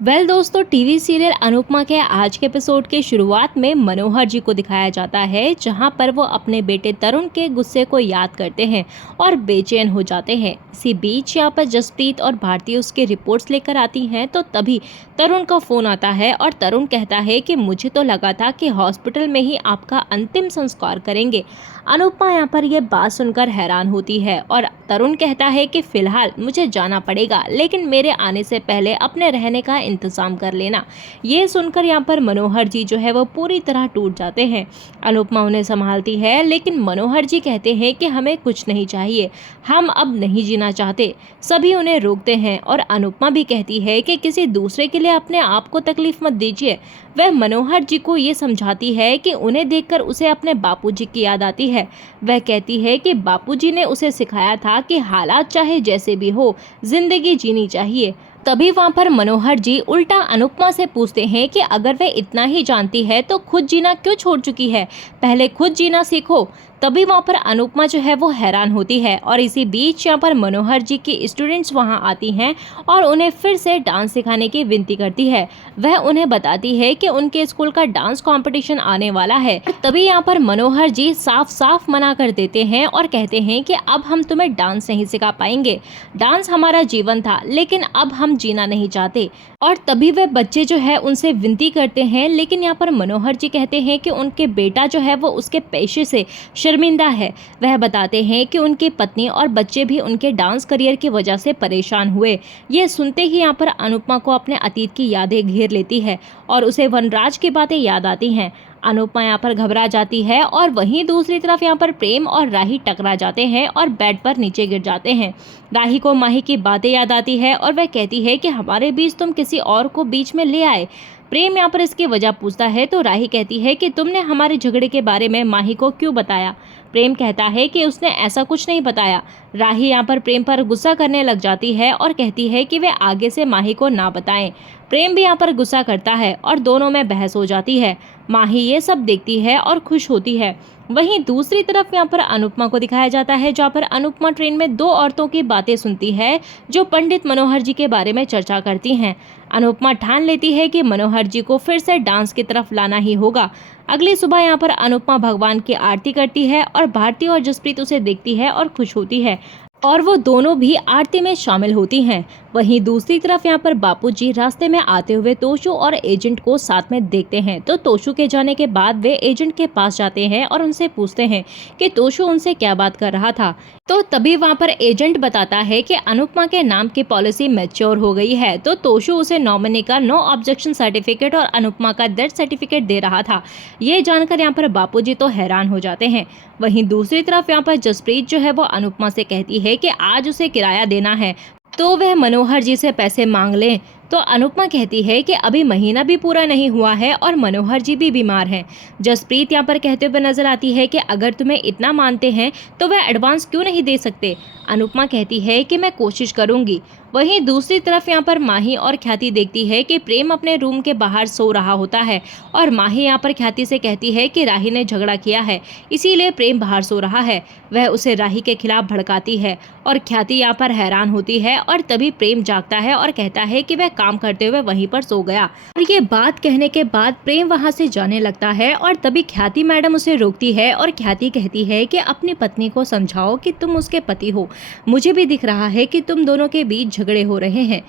दोस्तों, TV serial Anupama के आज के एपिसोड के शुरुआत में मनोहर जी को दिखाया जाता है, जहां पर वो अपने बेटे तरुण के गुस्से को याद करते हैं और बेचैन हो जाते हैं। इसी बीच यहां पर जसप्रीत और भारती उसकी रिपोर्ट्स लेकर आती हैं, तो तभी तरुण का फोन आता है और तरुण कहता है कि मुझे तो लगा था कि हॉस्पिटल में ही आपका अंतिम संस्कार करेंगे। अनुपमा यहाँ पर यह बात सुनकर हैरान होती है और तरुण कहता है कि फिलहाल मुझे जाना पड़ेगा, लेकिन मेरे आने से पहले अपने रहने का इंतजाम कर लेना। ये सुनकर यहाँ पर मनोहर जी जो है वो पूरी तरह टूट जाते हैं। अनुपमा उन्हें संभालती है, लेकिन मनोहर जी कहते हैं कि हमें कुछ नहीं चाहिए, हम अब नहीं जीना चाहते। सभी उन्हें रोकते हैं और अनुपमा भी कहती है कि किसी दूसरे के लिए अपने आप को तकलीफ मत दीजिए। वह मनोहर जी को ये समझाती है कि उन्हें देखकर उसे अपने बापूजी की याद आती है। वह कहती है कि बापूजी ने उसे सिखाया था कि हालात चाहे जैसे भी हो, जिंदगी जीनी चाहिए। तभी वहाँ पर मनोहर जी उल्टा अनुपमा से पूछते हैं कि अगर वह इतना ही जानती है तो खुद जीना क्यों छोड़ चुकी है, पहले खुद जीना सीखो। तभी वहाँ पर अनुपमा जो है वो हैरान होती है और इसी बीच यहाँ पर मनोहर जी की स्टूडेंट्स वहाँ आती हैं और उन्हें फिर से डांस सिखाने की विनती करती है। वह उन्हें बताती है कि उनके स्कूल का डांस कंपटीशन आने वाला है। तभी यहाँ पर मनोहर जी साफ साफ मना कर देते हैं और कहते हैं कि अब हम तुम्हें डांस नहीं सिखा पाएंगे। डांस हमारा जीवन था, लेकिन अब हम जीना नहीं चाहते। और तभी वह बच्चे जो है उनसे विनती करते हैं, लेकिन यहाँ पर मनोहर जी कहते हैं कि उनके बेटा जो है वो उसके पेशे से शर्मिंदा है। वह बताते हैं कि उनकी पत्नी और बच्चे भी उनके डांस करियर की वजह से परेशान हुए। यह सुनते ही यहाँ पर अनुपमा को अपने अतीत की यादें घेर लेती है और उसे वनराज की बातें याद आती हैं। अनुपमा यहाँ पर घबरा जाती है और वहीं दूसरी तरफ यहाँ पर प्रेम और राही टकरा जाते हैं और बेड पर नीचे गिर जाते हैं। राही को माही की बातें याद आती है और वह कहती है कि हमारे बीच तुम किसी और को बीच में ले आए। प्रेम यहाँ पर इसकी वजह पूछता है तो राही कहती है कि तुमने हमारे झगड़े के बारे में माही को क्यों बताया। प्रेम कहता है कि उसने ऐसा कुछ नहीं बताया। राही यहाँ पर प्रेम पर गुस्सा करने लग जाती है और कहती है कि वे आगे से माही को ना बताएं। प्रेम भी यहाँ पर गुस्सा करता है और दोनों में बहस हो जाती है। माही ये सब देखती है और खुश होती है। वहीं दूसरी तरफ यहाँ पर अनुपमा को दिखाया जाता है, जहाँ पर अनुपमा ट्रेन में दो औरतों की बातें सुनती है जो पंडित मनोहर जी के बारे में चर्चा करती हैं। अनुपमा ठान लेती है कि मनोहर जी को फिर से डांस की तरफ लाना ही होगा। अगली सुबह यहाँ पर अनुपमा भगवान की आरती करती है और भारती और जसप्रीत उसे देखती है और खुश होती है और वो दोनों भी आरती में शामिल होती हैं। वहीं दूसरी तरफ यहाँ पर बापूजी रास्ते में आते हुए तोशु और एजेंट को साथ में देखते हैं, तो तोशु के जाने के बाद वे एजेंट के पास जाते हैं और उनसे पूछते हैं कि तोशु उनसे क्या बात कर रहा था। तो तभी वहाँ पर एजेंट बताता है कि अनुपमा के नाम की पॉलिसी मैच्योर हो गई है, तो तोशु उसे नॉमिनी का नो ऑब्जेक्शन सर्टिफिकेट और अनुपमा का डेथ सर्टिफिकेट दे रहा था। ये जानकर यहाँ पर बापूजी तो हैरान हो जाते हैं। वहीं दूसरी तरफ यहाँ पर जसप्रीत जो है वो अनुपमा से कहती है कि आज उसे किराया देना है, तो वह मनोहर जी से पैसे मांग लें। तो अनुपमा कहती है कि अभी महीना भी पूरा नहीं हुआ है और मनोहर जी भी बीमार हैं। जसप्रीत यहाँ पर कहते हुए नजर आती है कि अगर तुम्हें इतना मानते हैं तो वह एडवांस क्यों नहीं दे सकते। अनुपमा कहती है कि मैं कोशिश करूंगी। वहीं दूसरी तरफ यहाँ पर माही और ख्याति देखती है कि प्रेम अपने रूम के बाहर सो रहा होता है और माही यहाँ पर ख्याति से कहती है कि राही ने झगड़ा किया है, इसीलिए प्रेम बाहर सो रहा है। वह उसे राही के खिलाफ भड़काती है और ख्याति यहाँ पर हैरान होती है और तभी प्रेम जागता है और कहता है कि वह काम करते हुए वहीं पर सो गया। और ये बात कहने के बाद प्रेम वहां से जाने लगता है और तभी ख्याति मैडम उसे रोकती है और ख्याति कहती है कि अपनी पत्नी को समझाओ कि तुम उसके पति हो, मुझे भी दिख रहा है कि तुम दोनों के बीच झगड़े हो रहे हैं।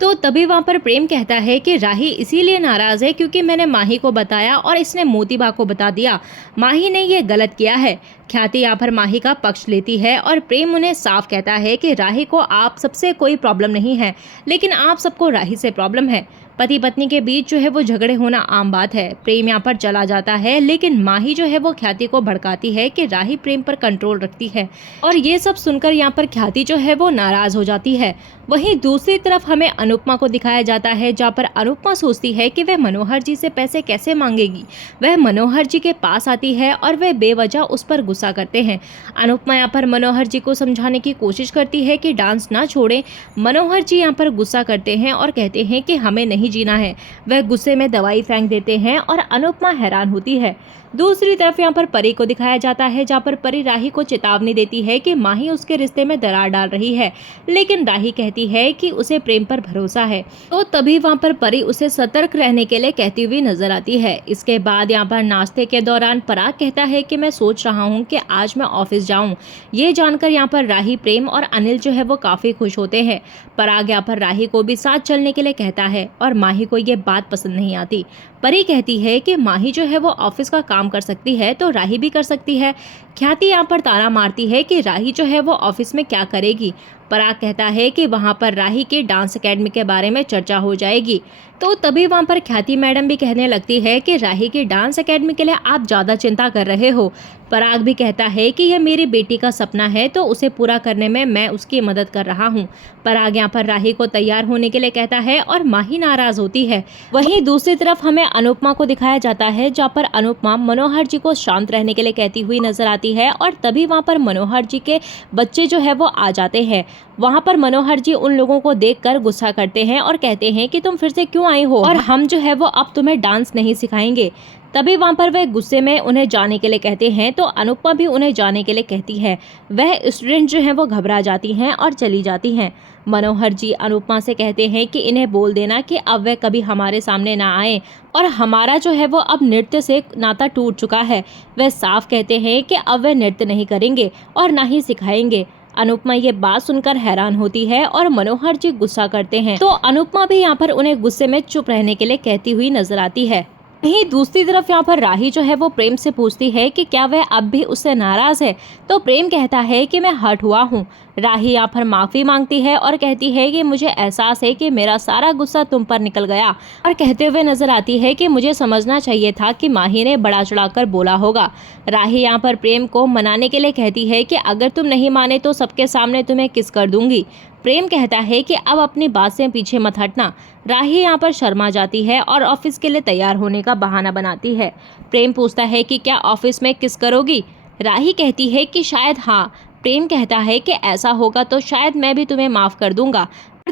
तो तभी वहाँ पर प्रेम कहता है कि राही इसीलिए नाराज है क्योंकि मैंने माही को बताया और इसने मोतीबा को बता दिया। माही ने ये गलत किया है। ख्याति यहाँ पर माही का पक्ष लेती है और प्रेम उन्हें साफ कहता है कि राही को आप सबसे कोई प्रॉब्लम नहीं है, लेकिन आप सबको राही से प्रॉब्लम है। पति पत्नी के बीच जो है वो झगड़े होना आम बात है। प्रेम यहाँ पर चला जाता है, लेकिन माही जो है वो ख्याति को भड़काती है कि राही प्रेम पर कंट्रोल रखती है और ये सब सुनकर यहाँ पर ख्याति जो है वो नाराज हो जाती है। वहीं दूसरी तरफ हमें अनुपमा को दिखाया जाता है, जहाँ पर अनुपमा सोचती है कि वह मनोहर जी से पैसे कैसे मांगेगी। वह मनोहर जी के पास आती है और वह बेवजह उस पर गुस्सा करते हैं। अनुपमा यहाँ पर मनोहर जी को समझाने की कोशिश करती है कि डांस ना छोड़ें। मनोहर जी यहाँ पर गुस्सा करते हैं और कहते हैं कि हमें नहीं जीना है। वह गुस्से में दवाई फेंक देते हैं और अनुपमा हैरान होती है। दूसरी तरफ यहाँ पर परी को दिखाया जाता है, जहाँ पर परी राही को चेतावनी देती है कि माही उसके रिश्ते में दरार डाल रही है, लेकिन राही कहती है कि उसे प्रेम पर भरोसा है। तो तभी वहाँ पर परी उसे सतर्क रहने के लिए कहती हुई नजर आती है। इसके बाद यहाँ पर नाश्ते के दौरान पराग कहता है कि मैं सोच रहा हूँ कि आज मैं ऑफिस जाऊँ। ये जानकर यहाँ पर राही, प्रेम और अनिल जो है वो काफी खुश होते हैं। पराग यहाँ पर राही को भी साथ चलने के लिए कहता है और माही को ये बात पसंद नहीं आती। परी कहती है कि माही जो है वो ऑफिस का काम कर सकती है तो राही भी कर सकती है। ख्याति यहाँ पर ताना मारती है कि राही जो है वो ऑफिस में क्या करेगी। पराग कहता है कि वहाँ पर राही के डांस एकेडमी के बारे में चर्चा हो जाएगी। तो तभी वहाँ पर ख्याति मैडम भी कहने लगती है कि राही की डांस एकेडमी के लिए आप ज़्यादा चिंता कर रहे हो। पराग भी कहता है कि यह मेरी बेटी का सपना है तो उसे पूरा करने में मैं उसकी मदद कर रहा हूँ। पराग यहाँ पर राही को तैयार होने के लिए कहता है और माही नाराज होती है। वहीं दूसरी तरफ हमें अनुपमा को दिखाया जाता है, जहाँ पर अनुपमा मनोहर जी को शांत रहने के लिए कहती हुई नजर आती है और तभी वहाँ पर मनोहर जी के बच्चे जो है वो आ जाते हैं। वहाँ पर मनोहर जी उन लोगों को देखकर गुस्सा करते हैं और कहते हैं कि तुम फिर से क्यों आई हो और हम जो है वो अब तुम्हें डांस नहीं सिखाएंगे। तभी वहाँ पर वह गुस्से में उन्हें जाने के लिए कहते हैं तो अनुपमा भी उन्हें जाने के लिए कहती है। वह स्टूडेंट जो हैं वो घबरा जाती हैं और चली जाती हैं। मनोहर जी अनुपमा से कहते हैं कि इन्हें बोल देना कि अब वह कभी हमारे सामने ना आए और हमारा जो है वो अब नृत्य से नाता टूट चुका है। वह साफ कहते हैं कि अब वह नृत्य नहीं करेंगे और ना ही सिखाएंगे। अनुपमा ये बात सुनकर हैरान होती है और मनोहर जी गुस्सा करते हैं। तो अनुपमा भी यहाँ पर उन्हें गुस्से में चुप रहने के लिए कहती हुई नजर आती है। वहीं दूसरी तरफ यहाँ पर राही जो है वो प्रेम से पूछती है कि क्या वह अब भी उससे नाराज है। तो प्रेम कहता है कि मैं हर्ट हुआ हूँ। राही यहाँ पर माफ़ी मांगती है और कहती है कि मुझे एहसास है कि मेरा सारा गुस्सा तुम पर निकल गया, और कहते हुए नजर आती है कि मुझे समझना चाहिए था कि माही ने बड़ा चढ़ाकर बोला होगा। राही यहाँ पर प्रेम को मनाने के लिए कहती है कि अगर तुम नहीं माने तो सबके सामने तुम्हें किस कर दूंगी। प्रेम कहता है कि अब अपनी बात से पीछे मत हटना। राही यहाँ पर शर्मा जाती है और ऑफिस के लिए तैयार होने का बहाना बनाती है। प्रेम पूछता है कि क्या ऑफिस में किस करोगी। राही कहती है कि शायद हाँ। प्रेम कहता है कि ऐसा होगा तो शायद मैं भी तुम्हें माफ कर दूंगा।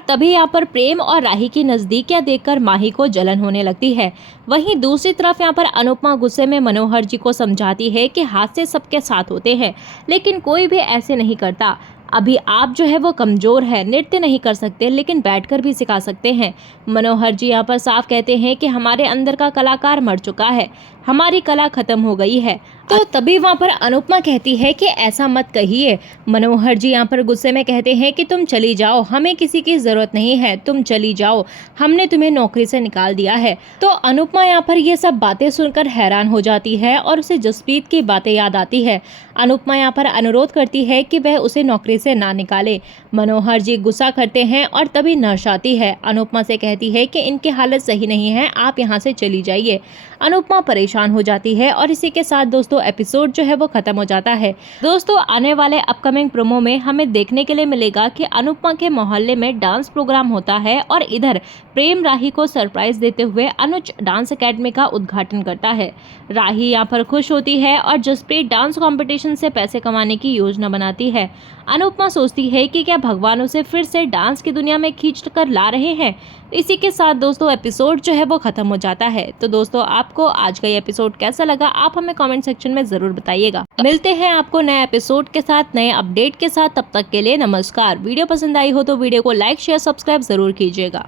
तभी यहाँ पर प्रेम और राही की नजदीकियां देखकर माही को जलन होने लगती है। वहीं दूसरी तरफ यहाँ पर अनुपमा गुस्से में मनोहर जी को समझाती है कि हादसे सबके साथ होते हैं लेकिन कोई भी ऐसे नहीं करता। अभी आप जो है वो कमजोर है, नृत्य नहीं कर सकते लेकिन बैठकर भी सिखा सकते हैं। मनोहर जी यहाँ पर साफ कहते हैं कि हमारे अंदर का कलाकार मर चुका है, हमारी कला खत्म हो गई है। तो तभी वहाँ पर अनुपमा कहती है कि ऐसा मत कहिए। मनोहर जी यहाँ पर गुस्से में कहते हैं कि तुम चली जाओ, हमें किसी की जरूरत नहीं है, तुम चली जाओ, हमने तुम्हें नौकरी से निकाल दिया है। तो अनुपमा यहाँ पर ये सब बातें सुनकर हैरान हो जाती है और उसे जसप्रीत की बातें याद आती है। अनुपमा यहाँ पर अनुरोध करती है कि वह उसे नौकरी से ना निकाले। मनोहर जी गुस्सा करते हैं और तभी नर्स आती है। अनुपमा से कहती है कि इनकी हालत सही नहीं है, आप यहाँ से चली जाइए। अनुपमा परेशान हो जाती है और इसी के साथ दोस्तों एपिसोड जो है वो खत्म हो जाता है। दोस्तों आने वाले अपकमिंग प्रोमो में हमें देखने के लिए मिलेगा कि अनुपमा के मोहल्ले में डांस प्रोग्राम होता है और इधर प्रेम राही को सरप्राइज देते हुए अनुज डांस एकेडमी का उद्घाटन करता है। राही यहाँ पर खुश होती है और जसप्रीत डांस कंपटीशन से पैसे कमाने की योजना बनाती है। अनुपमा सोचती है कि क्या भगवान उसे फिर से डांस की दुनिया में खींच कर ला रहे हैं। इसी के साथ दोस्तों एपिसोड जो है वो खत्म हो जाता है। तो दोस्तों आपको आज का ये एपिसोड कैसा लगा आप हमें कमेंट सेक्शन में जरूर बताइएगा। मिलते हैं आपको नए एपिसोड के साथ, नए अपडेट के साथ। तब तक के लिए नमस्कार। वीडियो पसंद आई हो तो वीडियो को लाइक शेयर सब्सक्राइब जरूर कीजिएगा।